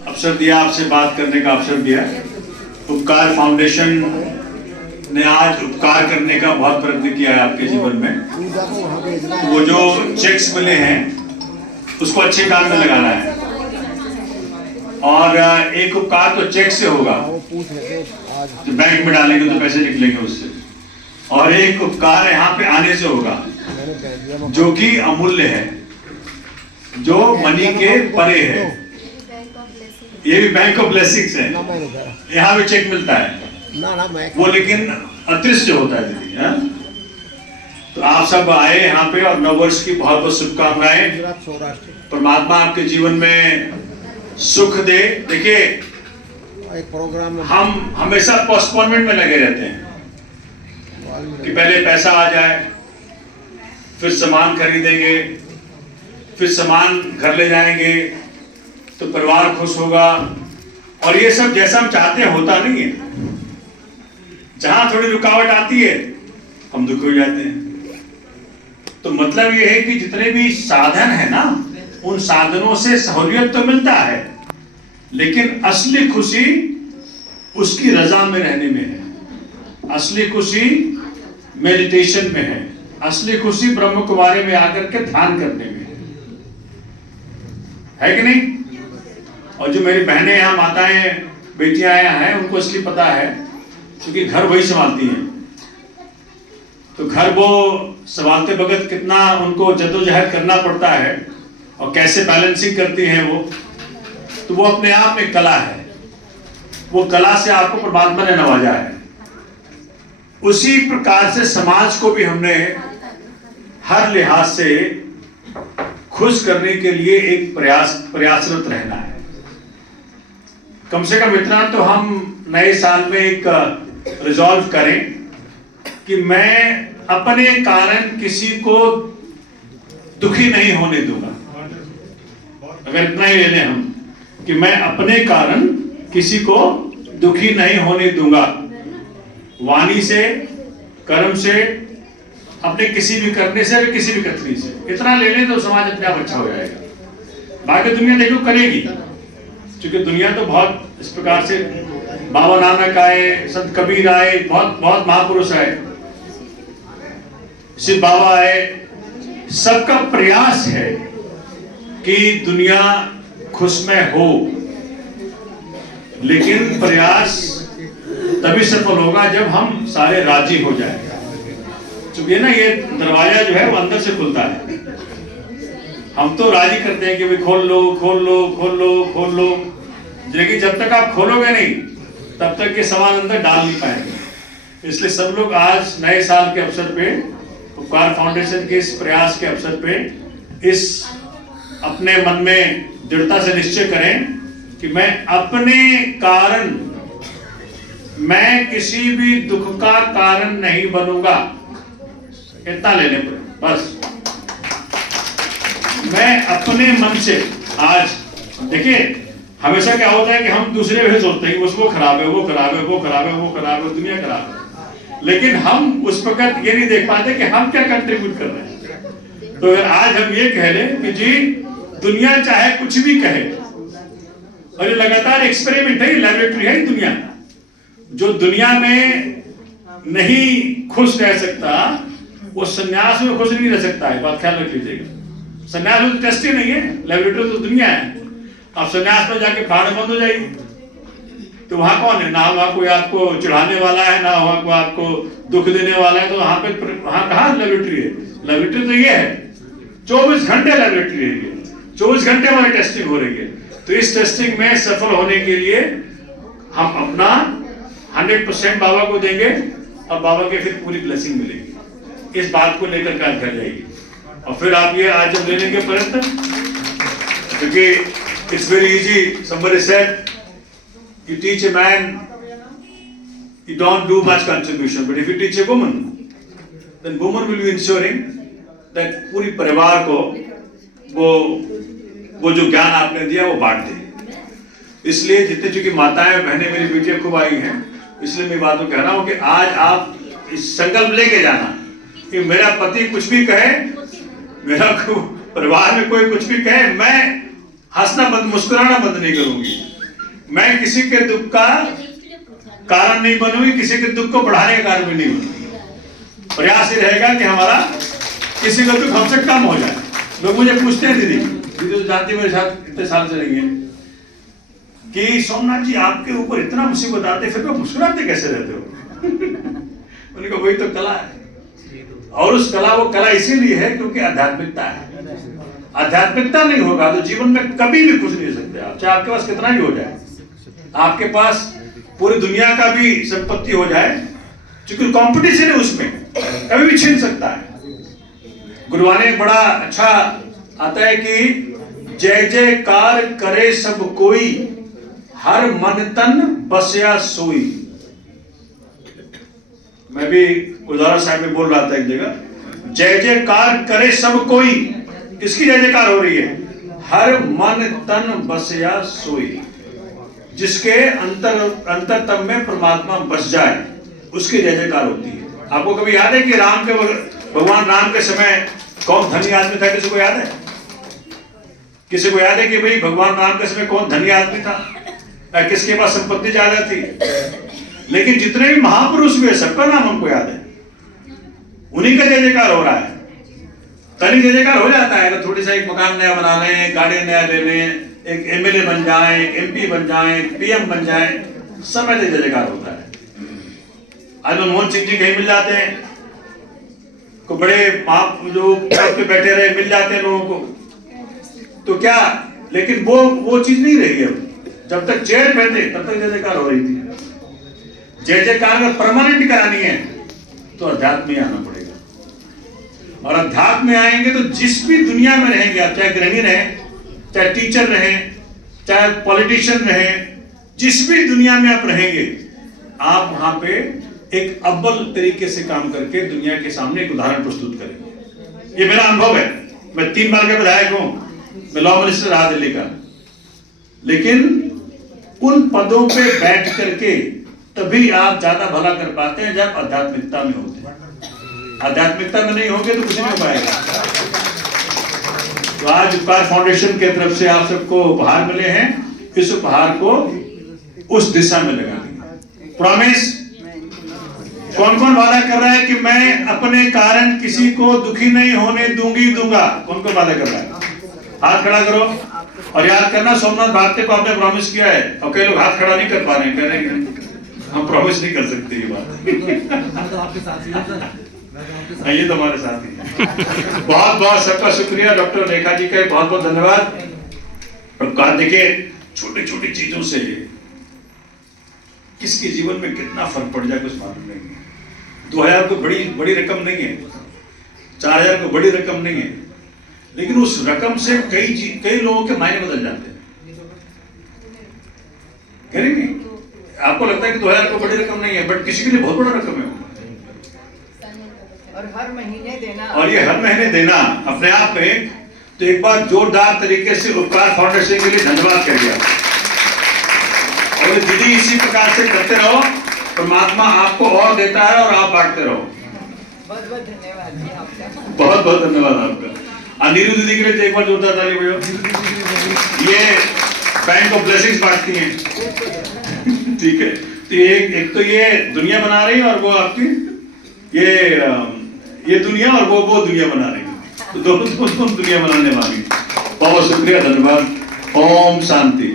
अवसर दिया, आपसे बात करने का अवसर दिया। उपकार फाउंडेशन ने आज उपकार करने का बहुत प्रयत्न किया है आपके जीवन में। वो जो चेक्स मिले हैं उसको अच्छे काम में लगाना है, और एक उपकार तो चेक से होगा, तो बैंक में डालेंगे तो पैसे निकलेंगे उससे, और एक उपकार यहाँ पे आने से होगा जो कि अमूल्य है, जो मनी के परे है। ये भी बैंक ऑफ ब्लेसिंग्स है, यहाँ पे चेक मिलता है वो, लेकिन अदृश्य होता है दीदी। है तो आप सब आए यहाँ पे, और नववर्ष की बहुत बहुत शुभकामनाएं। परमात्मा आपके जीवन में सुख दे। देखिए, एक प्रोग्राम हम हमेशा पोस्टपोनमेंट में लगे रहते हैं कि पहले पैसा आ जाए, फिर सामान खरीदेंगे, फिर सामान घर ले जाएंगे तो परिवार खुश होगा, और ये सब जैसा हम चाहते हैं होता नहीं है। जहां थोड़ी रुकावट आती है हम दुखी हो जाते हैं। तो मतलब ये है कि जितने भी साधन है ना, उन साधनों से सहूलियत तो मिलता है, लेकिन असली खुशी उसकी रजा में रहने में है, असली खुशी मेडिटेशन में है, असली खुशी ब्रह्म कुमारी में आकर के ध्यान करने में है कि नहीं। और जो मेरी बहनें यहाँ, माताएं, बेटियां यहाँ हैं, उनको इसलिए पता है क्योंकि घर वही संभालती हैं। तो घर वो संभालते वक्त कितना उनको जद्दोजहद करना पड़ता है और कैसे बैलेंसिंग करती हैं वो, तो वो अपने आप में कला है। वो कला से आपको परमात्मा ने नवाजा है। उसी प्रकार से समाज को भी हमने हर लिहाज से खुश करने के लिए एक प्रयासरत रहना है। कम से कम इतना तो हम नए साल में एक रिजॉल्व करें कि मैं अपने कारण किसी को दुखी नहीं होने दूंगा। अगर इतना ही ले लें हम कि मैं अपने कारण किसी को दुखी नहीं होने दूंगा, वाणी से, कर्म से, अपने किसी भी करने से, किसी भी कथनी से, इतना ले लें तो समाज अपने आप अच्छा हो जाएगा। बाकी दुनिया देखो करेगी, क्योंकि दुनिया तो बहुत इस प्रकार से, बाबा नानक आए, संत कबीर आए, बहुत बहुत महापुरुष आए, शिव बाबा आए, सबका प्रयास है कि दुनिया खुशमय हो, लेकिन प्रयास तभी सफल होगा जब हम सारे राजी हो जाएगा। क्योंकि ना ये दरवाजा जो है वो अंदर से खुलता है। हम तो राजी करते हैं कि भाई खोल लो खोल लो खोल लो खोल लो, लेकिन जब तक आप खोलोगे नहीं तब तक ये सामान अंदर डाल नहीं पाएंगे। इसलिए सब लोग आज नए साल के अवसर पे, उपकार फाउंडेशन के इस प्रयास के अवसर पे, इस अपने मन में दृढ़ता से निश्चय करें कि मैं अपने कारण, मैं किसी भी दुख का कारण नहीं बनूंगा। इतना लेने पर बस मैं अपने मन से आज, देखिए हमेशा क्या होता है कि हम दूसरे भी सोचते हैं कि उसको खराब है, वो खराब है, वो खराब है, वो खराब है, दुनिया खराब है, लेकिन हम उस वक्त ये नहीं देख पाते कि हम क्या कंट्रीब्यूट कर रहे हैं। तो अगर आज हम ये कह लें कि जी दुनिया चाहे कुछ भी कहे, और ये लगातार एक्सपेरिमेंट है, लैबोरेटरी है दुनिया, जो दुनिया में नहीं खुश रह सकता वो सन्यास में खुश नहीं रह सकता है। बात ख्याल रख लीजिएगा, सन्यास में तो टेस्ट ही नहीं है, लैबोरेटरी तो दुनिया है। अब सन्यास में जाके फाड़ बंद हो जाएगी तो वहां कौन है? ना वहां कोई आपको चढ़ाने वाला है, ना वहां को आपको दुख देने वाला है, तो वहां पे, वहां कहाँ लैबोरेटरी है? लैबोरेटरी तो ये है 24 घंटे लैबोरेटरी है, 24 घंटे वहां टेस्टिंग हो रही है। तो इस टेस्टिंग में सफल होने के लिए हम अपना 100% बाबा को देंगे और बाबा के फिर पूरी ब्लेसिंग मिलेगी। इस बात को लेकर के आज घर जाएगी, और फिर आप ये आज जब लेने के प्रयत्न, क्योंकि it's very easy, somebody said you teach a man, you don't do much contribution, but if you teach a woman, then woman will be ensuring that पूरी परिवार को वो जो ज्ञान आपने दिया वो बांट दे। इसलिए जितने चूंकि माताएं बहनें मेरी बेटियां खूब आई हैं, इसलिए मैं बात कह रहा हूं कि आज आप इस संकल्प लेके जाना कि मेरा पति कुछ भी कहे, मेरा परिवार में कोई कुछ भी कहे, मैं हंसना बंद, मुस्कुराना बंद नहीं करूंगी। मैं किसी के दुख का कारण नहीं बनूंगी, किसी के दुख को बढ़ाने का कारण भी नहीं बनूंगी। प्रयास ये रहेगा कि हमारा किसी का दुख हमसे कम हो जाए। लोग मुझे पूछते हैं, दीदी तो जानती मेरे साथ इतने साल से रही है, कि सोमनाथ जी आपके ऊपर इतना मुसीबत आते फिर तो मुस्कुराते कैसे रहते हो? मैंने कहा वही तो कला है। और उस कला, वो कला इसीलिए है क्योंकि आध्यात्मिकता है। आध्यात्मिकता नहीं होगा तो जीवन में कभी भी खुश नहीं हो सकते आप, चाहे आपके पास कितना भी हो जाए। आपके पास पूरी दुनिया का भी संपत्ति हो जाए, क्योंकि कंपटीशन है उसमें, कभी भी छीन सकता है। गुरुवाने एक बड़ा अच्छा आता है कि जय जयकार करे सब कोई, हर मन तन बसया सोई। मैं भी गुरुद्वारा साहब में बोल रहा था एक जगह, जय जयकार करे सब कोई, किसकी जय जयकार हो रही है? हर मन तन बसया सोई। जिसके अंतरतम में परमात्मा बस जाए उसकी जय जयकार होती है। आपको कभी याद है कि भगवान राम के समय कौन धनी आदमी था? किसी को याद है? किसी को याद है कि भाई भगवान राम के समय कौन धनी आदमी था? किसके पास संपत्ति ज्यादा थी? लेकिन जितने भी महापुरुष हुए सबका नाम हमको याद है, उन्हीं का जय जयकार हो रहा है। कहीं जय जयकार हो जाता है तो थोड़ी सा एक मकान नया बना लें, गाड़ी नया ले लें, एक एमएलए बन जाए, एक एमपी बन जाए, पीएम बन जाए, समय जय जयकार होता है। आज मनमोहन सिंह जी कहीं मिल जाते हैं, को बड़े बाप जो पे बैठे रहे मिल जाते हैं लोगों को, तो क्या, लेकिन वो चीज नहीं रही है। जब तक चेयर पे थे तब तक जय जयकार हो रही थी। जय जयकार अगर परमानेंट करानी है तो अध्यात्म में आना पड़ेगा। और अध्यात्म में आएंगे तो जिस भी दुनिया में रहेंगे आप, चाहे गृहिणी रहे, चाहे टीचर रहे, चाहे पॉलिटिशियन रहे, जिस भी दुनिया में आप रहेंगे, आप वहां पे एक अव्वल तरीके से काम करके दुनिया के सामने एक उदाहरण प्रस्तुत करेंगे। ये मेरा अनुभव है। मैं 3 बार का विधायक हूं, मैं लॉ मिनिस्टर रहा दिल्ली का, लेकिन उन पदों पे बैठ करके तभी आप ज्यादा भला कर पाते हैं जब आध्यात्मिकता में होते हैं। आध्यात्मिकता में नहीं होंगे तो कुछ नहीं हो पाएगा। तो आज उपकार फाउंडेशन के तरफ से आप सबको उपहार मिले हैं, इस उपहार को उस दिशा में लगाएंगे। प्रॉमिस, कौन कौन वादा कर रहा है कि मैं अपने कारण किसी को दुखी नहीं होने दूंगा? कौन कौन वादा कर रहा है? हाथ खड़ा करो। और याद करना, सोमनाथ भारती को आपने प्रॉमिस किया है, और कई लोग हाथ खड़ा नहीं कर पा रहे हैं, कह रहे हैं हम प्रॉमिस नहीं कर सकते ये बात। ये तो हमारे साथ ही है। बहुत बहुत सबका शुक्रिया। डॉक्टर रेखा जी का बहुत बहुत धन्यवाद। देखिए, छोटी छोटी चीजों से किसके जीवन में कितना फर्क पड़ जाए कुछ मालूम नहीं है। 2000 को बड़ी रकम नहीं है, 4000 को बड़ी रकम नहीं है, लेकिन उस रकम से कई लोगों के मायने बदल जाते हैं। करेंगे, आपको लगता है कि 2000 को बड़ी रकम नहीं है, बट किसी के लिए बहुत बड़ा रकम है। और हर महीने देना, और ये हर महीने देना अपने आप में, तो एक बार जोरदार तरीके से उपकार फाउंडेशन के लिए धन्यवाद करिए। और दीदी इसी प्रकार से करते रहो, परमात्मा आपको और देता है और आप बांटते रहो। बहुत बहुत धन्यवाद जी आपका। बहुत बहुत धन्यवाद आपका। नीरू दीदी के लिए एक बार जोरदार ताली बजाओ। ये बैंक ऑफ ब्लेसिंग्स बांटती हैं। ठीक है, तो एक तो ये दुनिया बना रही है और वो आपकी ये दुनिया और वो दुनिया बना रही है, तो दोनों दुनिया बनाने वाली। बहुत शुक्रिया, धन्यवाद। ओम शांति।